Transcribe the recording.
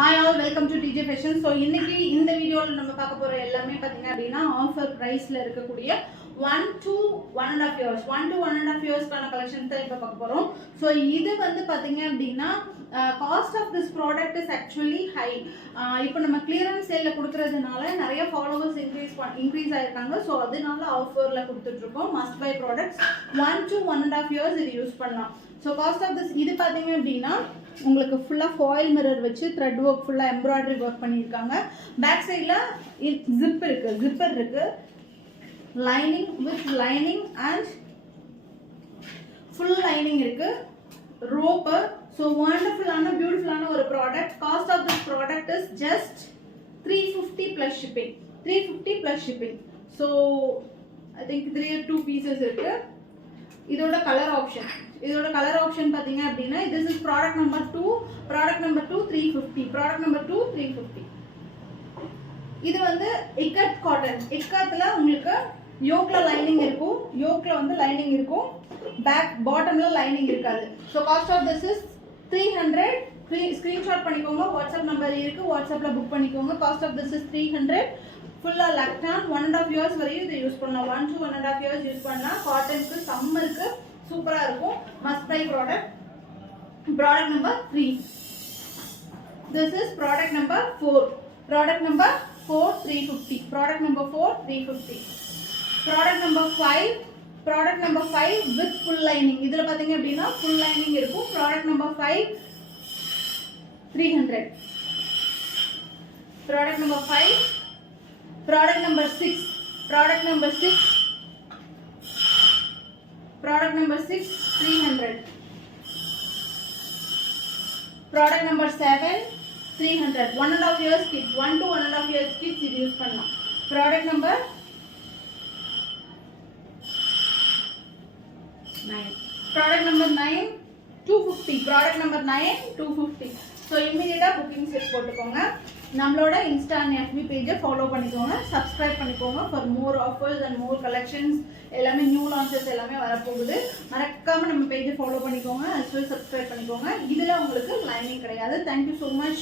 Hi all, welcome to DJ Fashion. So இன்னைக்கு இந்த வீடியோல நம்ம பார்க்க போற எல்லாமே பாத்தீங்க அப்படினா ஆஃபர் பிரைஸ்ல இருக்கக்கூடிய 1 to 1.5 years 1 to 1.5 years கான கலெக்ஷன்ஸ் தான் இப்ப பார்க்க போறோம். So இது வந்து பாத்தீங்க அப்படினா cost of this product is actually high. இப்போ நம்ம clearance sale கொடுக்கிறதுனால நிறைய followers increase ஆயிருக்காங்க. So அதனால ஆஃபர்ல கொடுத்துட்டு இருக்கோம். Must buy products 1 to 1.5 years இது யூஸ் பண்ணலாம். So cost of this இது பாத்தீங்க அப்படினா உங்களுக்கு ஃபுல்லா foil mirror வச்சு thread work ஃபுல்லா embroidery work பண்ணிருக்காங்க. பேக் சைடுல zipper இருக்கு. lining with lining and full lining இருக்கு. rope. So wonderful ஆன beautiful ஆன ஒரு product. Cost of this product is just 350 plus shipping. 350 plus shipping. So I think 2 pieces இருக்கு. இதோட கலர் ஆப்ஷன் பாத்தீங்க அப்படினா this is product number 2 350 product number 2 350. இது வந்து ikat cotton. ikatல உங்களுக்கு யோக்ல லைனிங் இருக்கும் பேக் பாட்டம்ல லைனிங் இருக்காது. So cost of this is 300. Screenshot பண்ணிக்கோங்க. வாட்ஸ்அப் நம்பர் இருக்கு, வாட்ஸ்அப்ல புக் பண்ணிக்கோங்க. cost of this is 300. ஃபுல்லா லக்டான் 1.5 years வரையும் இதை யூஸ் பண்ணலாம். 1 to 1.5 years யூஸ் பண்ணா காட்டனுக்கு சம்மருக்கு சூப்பரா இருக்கும். must buy product. product number 3. this is product number 4. product number 4 350. product number 4 350. product number 5. product number 5 with full lining. இதுல பாத்தீங்க அப்படினா full lining இருக்கும். product number 5 300. product number 5. product number 6. product number 6 300. product number 7 300. 1.5 years kids, 1 to 1.5 years kids இது use பண்ணலாம். product number 9. product number 9 250. product number 9 250. so immediate booking set போட்டுக்கோங்க. நம்மளோட Insta and FB page follow பண்ணிக்கோங்க, subscribe பண்ணிக்கோங்க for more offers and more collections. எல்லாமே new launches எல்லாமே வரப்போகுது. மறக்காம நம்ம page follow பண்ணிக்கோங்க, as well subscribe பண்ணிக்கோங்க. இதுல உங்களுக்கு lining கிடையாது. Thank you so much.